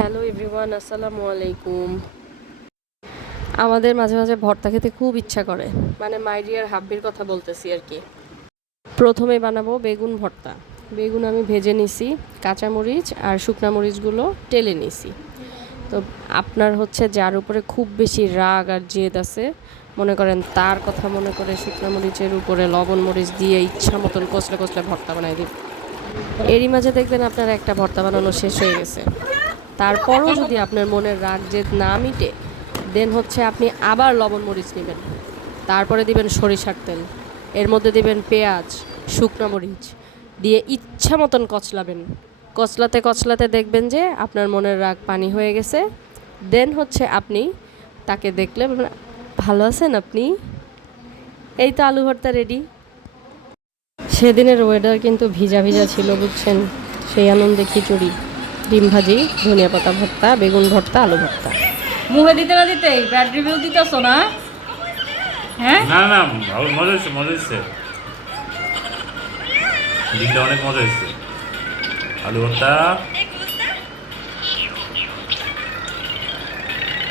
Hello everyone, আসসালামু আলাইকুম। আমাদের মাঝে মাঝে ভর্তা খেতে খুব ইচ্ছা করে, মানে মাই ডিয়ার হাব্বির কথা বলতেছি আর কি। প্রথমে বানাবো বেগুন ভর্তা। বেগুন আমি ভেজে নিছি, কাঁচামরিচ আর শুকনা মরিচগুলো টেলে নিছি। তো আপনার হচ্ছে যার উপরে খুব বেশি রাগ আর জেদ আছে, মনে করেন তার কথা মনে করে শুকনা মরিচের উপরে লবণ মরিচ দিয়ে ইচ্ছা মতন কচলে কচলে ভর্তা বানাই দিন। এরই মাঝে দেখবেন আপনার একটা ভর্তা বানানো শেষ হয়ে গেছে। তারপরও যদি আপনার মনের রাগ জেদ না মিটে, দেন হচ্ছে আপনি আবার লবণ মরিচ নেবেন, তারপরে দিবেন সরিষার তেল, এর মধ্যে দিবেন পেঁয়াজ, শুকনো মরিচ দিয়ে ইচ্ছা মতন কচলাবেন। কচলাতে কচলাতে দেখবেন যে আপনার মনের রাগ পানি হয়ে গেছে। দেন হচ্ছে আপনি তাকে দেখলে বলবেন, ভালো আছেন আপনি? এই তো আলু ভর্তা রেডি। সেদিনের ওয়েদার কিন্তু ভিজা ভিজা ছিল বুঝছেন। সেই আনন্দে খিচুড়ি, ডিম ভাজি, ধনিয়া পাতা ভর্তা, বেগুন ভর্তা, আলু ভর্তা। মুখে দিতে না দিতেই ব্যাড রিভিউ দিতেছো না? হ্যাঁ, না না, ভালো মজা হচ্ছে, মজা হচ্ছে। দিনটা অনেক মজা হচ্ছে। আলু ভর্তা,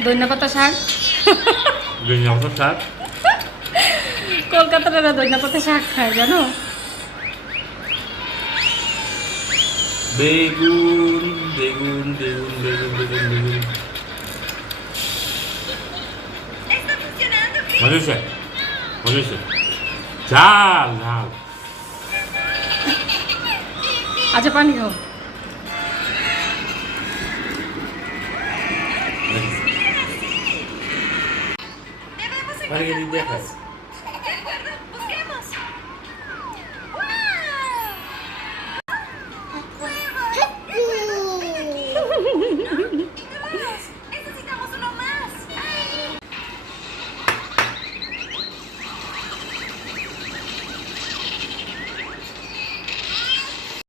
ধনিয়া পাতা শাক। ধনিয়া পাতা শাক, কলকাতার এরা ধনিয়া পাতা শাক খায় জানো? বেগুন বেগুন বেগুন বেগুন বেগুন বেগুন। মজা হচ্ছে, মজা হচ্ছে। ঝাল ঝাল। আচ্ছা, পানি খাও। পানি খেয়ে দিন দেখায়।